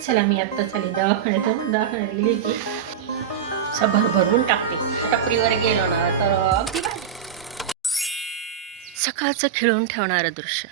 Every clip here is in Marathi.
चला मी आत्ताच आली दवाखान्यात गेली की सभर भरून टाकते. टपरीवर गेलो ना तर अगदी सकाळचं खिळून ठेवणारं दृश्य.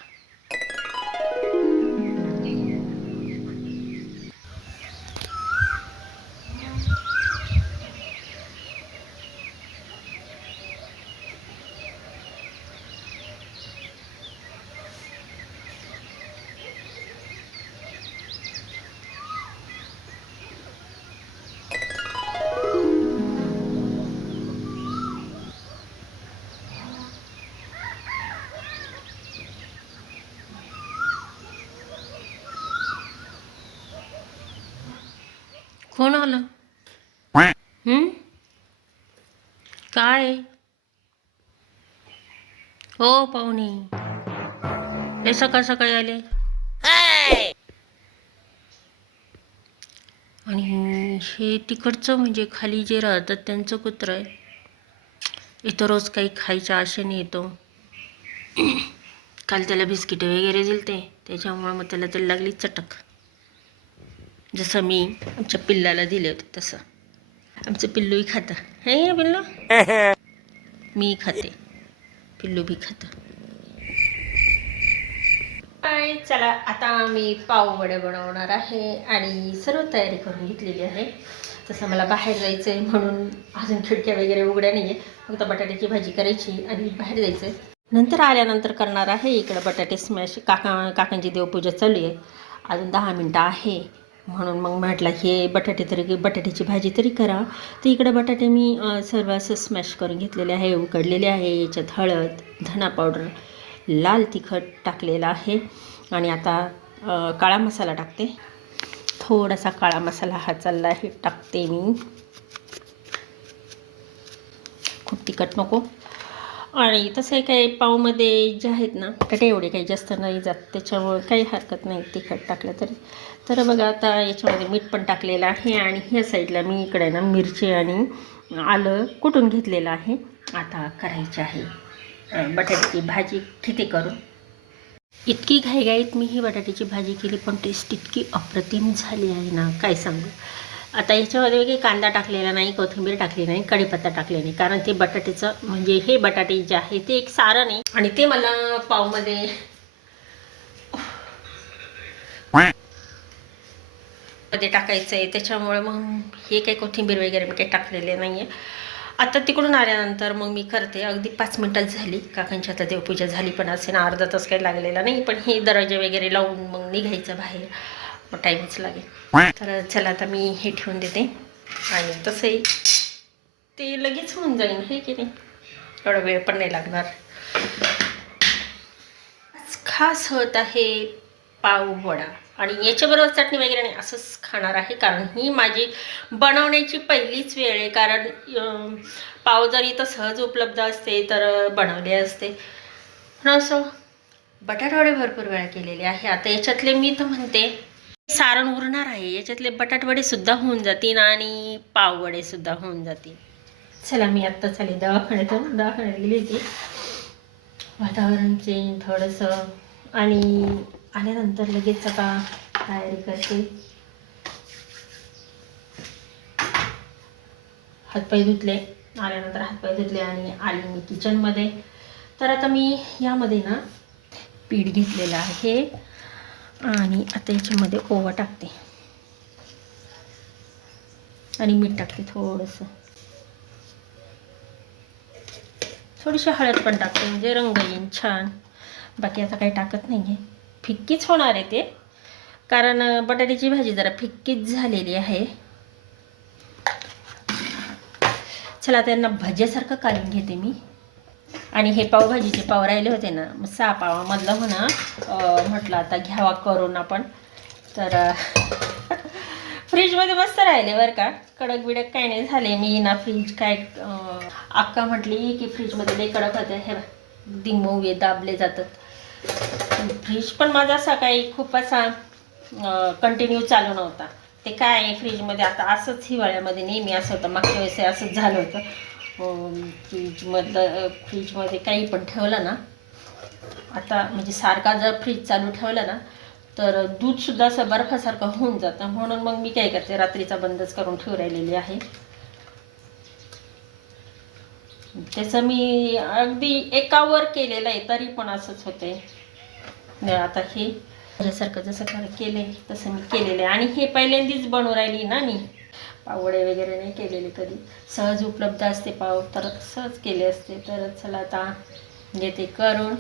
कोण आलं? काय हो पाहुणे, हे सकाळ सकाळी आले. आणि हे तिकडचं म्हणजे खाली जे राहतात त्यांचं कुत्र आहे. इथं रोज काही खायच्या आशेने येतो. काल त्याला बिस्किट वगैरे दिलते, त्याच्यामुळं मग त्याला ते लागली चटक. जसं मी आमच्या पिल्लाला दिले होते तसं. आमचं पिल्लूही खातं. हे ना पिल्लू, मी खाते, पिल्लू बी खातं. चला आता मी पाववडे बनवणार आहे आणि सर्व तयारी करून घेतलेली आहे. तसं मला बाहेर जायचं आहे म्हणून अजून खिडक्या वगैरे उघड्या नाही आहे. फक्त बटाट्याची भाजी करायची आणि बाहेर जायचं आहे. नंतर आल्यानंतर करणार आहे. इकडं बटाटे स्मॅश काकांची देवपूजा चालू आहे. अजून 10 मिनटं आहे म्हणून मग म्हटलं हे बटाट्याची भाजी तरी करा. तर इकडं बटाटे मी सर्व असं स्मॅश करून घेतलेले आहे, उकडलेले आहे. याच्यात हळद, धना पावडर, लाल तिखट टाकलेला आहे आणि आता काळा मसाला टाकते. थोडासा काळा मसाला हा चालला आहे, टाकते मी. खूप तिखट नको. आणि तसंही काही पावमध्ये जे आहेत ना बटाटे एवढे काही जास्त नाही जात, त्याच्यामुळे काही हरकत नाही तिखट टाकलं तरी. तर बघा आता याच्यामध्ये मीठ पण टाकलेलं आहे आणि ह्या साईडला मी इकडे ना मिरची आणि आलं कुटून घेतलेलं आहे. आता करायची आहे बटाट्याची भाजी किती करून. इतकी घाईघाईत मी ही बटाट्याची भाजी केली पण टेस्ट इतकी अप्रतिम झाली आहे ना काय सांगू. आता याच्यामध्ये काही कांदा टाकलेला नाही, कोथिंबीर टाकली नाही, कढीपत्ता टाकले नाही, कारण ते बटाट्याचं म्हणजे हे बटाटे जे आहे ते एक सारण आहे आणि ते मला पावमध्ये टाकायचं आहे. त्याच्यामुळे मग हे काही कोथिंबीर वगैरे मी काही टाकलेले नाही आहे. आता तिकडून आल्यानंतर मग मी करते. अगदी 5 मिनटात झाली. काकांची आता देवपूजा झाली पण असे ना अर्धा तास काही लागलेला नाही, पण हे दरवाजे वगैरे लावून मग निघायचं बाहेर, मग टाईमच लागेल. तर चला आता मी हे ठेवून देते आणि तसंही ते लगेच होऊन जाईल, हे की नाही, एवढा वेळ पण नाही लागणार. खास होत आहे पाव वडा आणि याच्याबरोबर चटणी वगैरे नाही, असंच खाणार आहे. कारण ही माझी बनवण्याची पहिलीच वेळ आहे. कारण पाव जरी तर सहज उपलब्ध असते तर बनवले असते, पण असं बटाटवडे भरपूर वेळा केलेले आहे. आता याच्यातले मी तर म्हणते सारण उरणार आहे, याच्यातले बटाटवडेसुद्धा होऊन जातील आणि पाववडेसुद्धा होऊन जातील. चला मी आत्ताच आली दवाखान्यात गेली होती. वातावरण चेंज थोडंसं आणि आल्यानंतर लगेच आता तयारी करते. हातपाय धुतले, आल्यानंतर हातपाय धुतले आणि आली मी किचनमध्ये. तर आता मी यामध्ये ना पीठ घेतलेलं आहे आणि आता याच्यामध्ये ओवा टाकते आणि मीठ टाकते थोडंसं, थोडीशी हळद पण टाकते म्हणजे रंग येईल छान. बाकी आता काही टाकत नाही आहे, फिक्कीच होणार आहे ते, कारण बटाट्याची भाजी जरा फिक्कीच झालेली आहे. चला त्यांना भज्यासारखं काढून घेते मी. आणि हे पावभाजीचे पाव राहिले होते ना, मग 6 पावामधलं म्हणा म्हटलं आता घ्यावा करून आपण. तर फ्रीजमध्ये मस्त राहिले बरं का, कडक बिडक काही नाही झाले. मी ना फ्रीज काय अक्का म्हटली की फ्रीजमध्ये लई कडक होते, हे दिमोगे दाबले जातात. फ्रीज पण माझा असा काही खूप असा कंटिन्यू चालू नव्हता. ते काय आहे फ्रीजमध्ये आता असंच हिवाळ्यामध्ये नेहमी असं होतं, मागच्या वेळेस असंच झालं होतं. फ्रीजमध्ये काही पण ठेवलं ना, आता म्हणजे सारखा जर फ्रीज चालू ठेवलं ना तर दूधसुद्धा असं बर्फासारखं होऊन जातं. म्हणून मग मी काय करते, रात्रीचा बंदच करून ठेवून राहिलेली आहे. त्याचं मी अगदी एकावर केलेलं आहे तरी पण असंच होते. आता हे माझ्यासारखं जसं केले तसं मी केलेलं आहे. आणि हे पहिल्यांदाच बनवून राहिली ना मी, पावडे वगैरे नाही केलेले कधी. सहज उपलब्ध असते पाव तर सहज केले असते. तर चला आता घेते करून.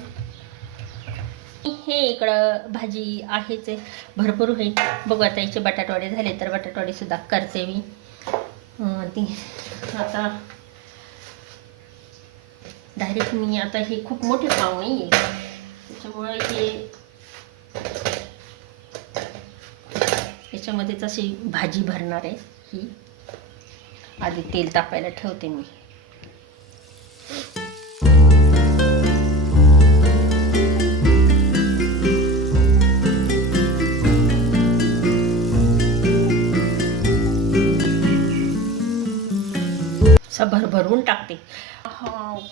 हे इकडं भाजी आहेच आहे, भरपूर होईल. बघू आता याचे बटाटवडे झाले तर बटाटवडे सुद्धा करते मी. ती आता डायरेक्ट मी आता हे खूप मोठे पाव नाही आहे त्याच्यामुळे हे याच्यामध्येच अशी भाजी भरणार आहे. ही आधी तेल तापायला ठेवते मी. भरभरून टाकते.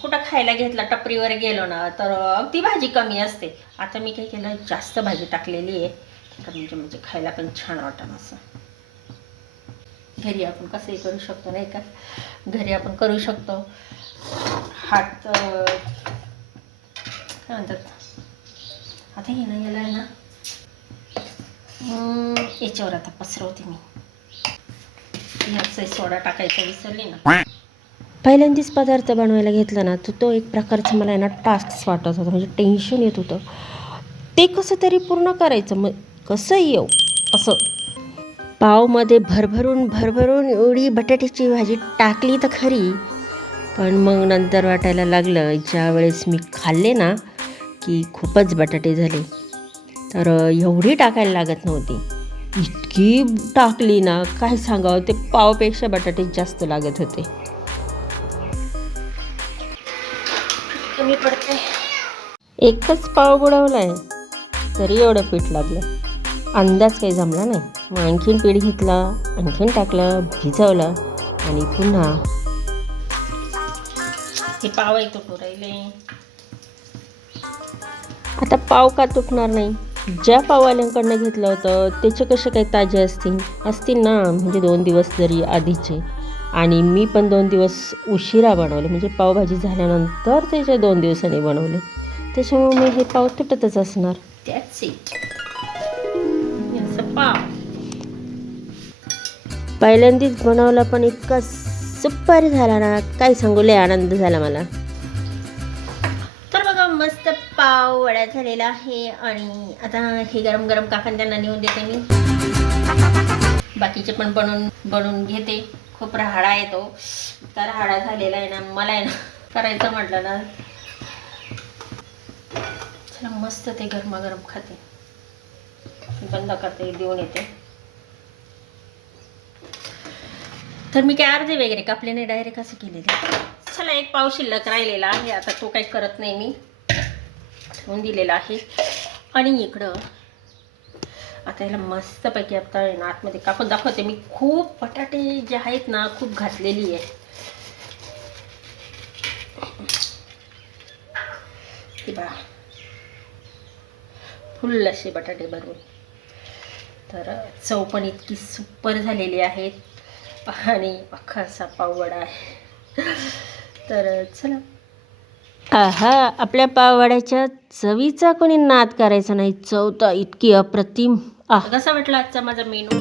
कुठं खायला घेतला टपरीवर गेलो ना तर अगदी भाजी कमी असते. आता मी काय केलं, जास्त भाजी टाकलेली आहे म्हणजे खायला पण छान वाटतं. असं घरी आपण कसंही करू शकतो नाही का, घरी आपण करू शकतो. हात काय म्हणतात आता हे ना, याला ना याच्यावर आता पसरवते मी. याचा सोडा टाकायचा विसरली ना. पहिल्यांदाच पदार्थ बनवायला घेतला ना तर तो एक प्रकारचं मला आहे ना टास्क वाटत होता. म्हणजे टेन्शन येत होतं ते कसं तरी पूर्ण करायचं. मग कसं येऊ असं. पावमध्ये भरभरून एवढी बटाट्याची भाजी टाकली तर खरी, पण मग नंतर वाटायला लागलं ज्या वेळेस मी खाल्ले ना की खूपच बटाटे झाले. तर एवढी टाकायला लागत नव्हती, इतकी टाकली ना काय सांगावं. ते पावपेक्षा बटाटे जास्त लागत होते. कमी पडते. एकच पाव बुडवलाय तरी एवढं पीठ लागलं. अंदाज काही जमला नाही. मग आणखीन पीठ घेतला, आणखीन टाकलं, भिजवलं आणि पुन्हा हे पाव तुटू राहिले. आता पाव का तुटणार नाही. ज्या पाववाल्यांकडनं घेतलं होतं त्याचे कसे काही ताजे असतील ना, म्हणजे 2 दिवस जरी आधीचे. आणि मी पण 2 दिवस उशिरा बनवले, म्हणजे पावभाजी झाल्यानंतर त्याच्या 2 दिवसांनी बनवले. त्याच्यामुळे मी हे पाव तुटतच असणार. That's it. पाव पहिल्यांदाच बनवला पण इतका सुपर झाला ना, काय सांगू. लय आनंद झाला मला. तर बघा मस्त पाव वडा झालेला आहे. आणि आता हे गरम गरम काकांना त्यांना नेऊन देते मी. बाकीचे पण बनवून घेते. खूप राहाडा येतो. तर राहाडा झालेला आहे ना, मला आहे ना करायचं म्हटलं ना, चला मस्त ते गरमागरम खाते. बंद करते, देऊन येते. तर मी काय अर्धे वगैरे कापले नाही, डायरेक्ट असं केलेलं. चला एक पाव शिल्लक राहिलेला आहे. आता तो काही करत नाही मी, ठेवून दिलेला आहे. आणि इकडं आता याला मस्तपैकी आता आहे ना आतमध्ये कापून दाखवते मी. खूप बटाटे जे आहेत ना खूप घातलेली आहे. हे बघा फुल असे बटाटे भरून. तर चव पण इतकी सुपर झालेली आहे. आणि अख्खा असा पाववडा आहे. तर चला. आहा, आपल्या पाववड्याच्या चवीचा कोणी नाद करायचा नाही. चव तर इतकी अप्रतिम. कसा वाटला आजचा माझा मेनू.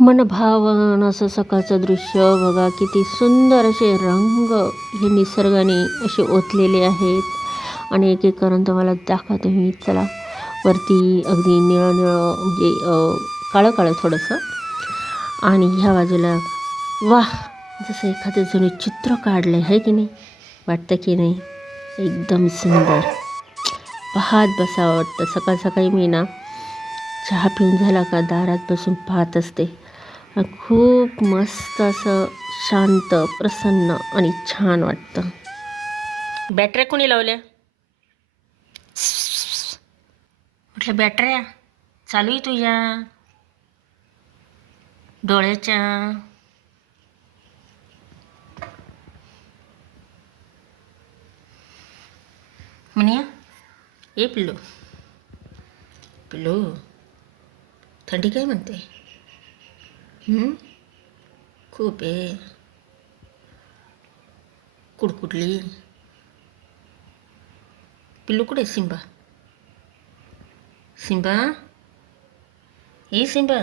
मनभावन असं सकाळचं दृश्य बघा. किती सुंदर असे रंग हे निसर्गाने असे ओतलेले आहेत. आणि एक एक करून तुम्हाला दाखवते मी. चला वरती अगदी निळं म्हणजे काळं काळं थोडंसं. आणि ह्या बाजूला वाह, जसं एखादं जुने चित्र काढलं आहे की नाही, वाटतं की नाही. एकदम सुंदर पाहत बसावं वाटतं. सकाळ सकाळी मी ना चहा पिऊन झाला का दारात बसून पाहत असते. खूप मस्त असं शांत प्रसन्न आणि छान वाटतं. बॅटऱ्या कोणी लावल्या म्हटलं. बॅटऱ्या चालू आहे तुझ्या डोळ्याच्या. म्हणे ए पिल्लू, पिल्लू, थंडी काय म्हणते? खूप आहे. कुडकुडली. पिल्लू कुठे आहे? सिंबा, सिंबा, ए सिंबा,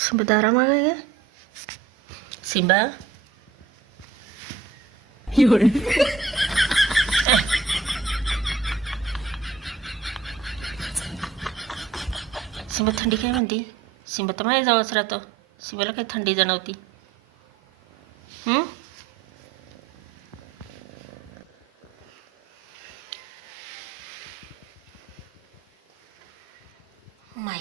सिंबा दारा मागे गे. सिंबा, सिंबा थंडी काय म्हणते? सिंबा तर माझ्या जवळच राहतो. सिंबाला काही थंडी जाणवती? माय